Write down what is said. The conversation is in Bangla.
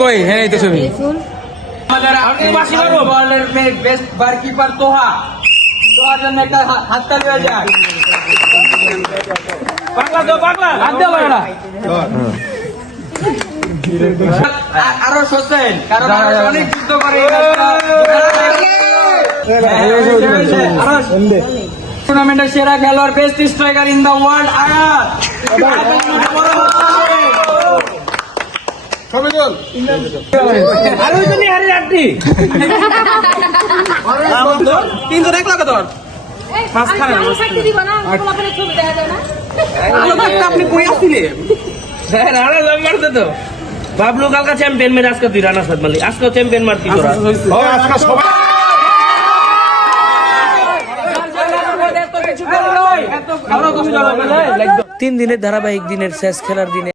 কই হ্যাঁ এই তো ছবি বেস্ট বারকিপার তোহা তোহার জন্য একটা হাততালি হয়ে যায়। আরো হোসেন কারণ অনেক যুদ্ধ করে টুর্নামেন্টের সেরা খেলোয়াড় best striker in the world আয়াত। তিনজন এক লাগে তোর আপনি কই আসছিলেন? বাবলু কালকা চ্যাম্পিয়ন মেরে আজকে তুই রানা সাদ মালি আজকে চ্যাম্পিয়ন মারতি তোরা 3 দিনের ধারাবাহিক দিনের শেষ খেলার দিনে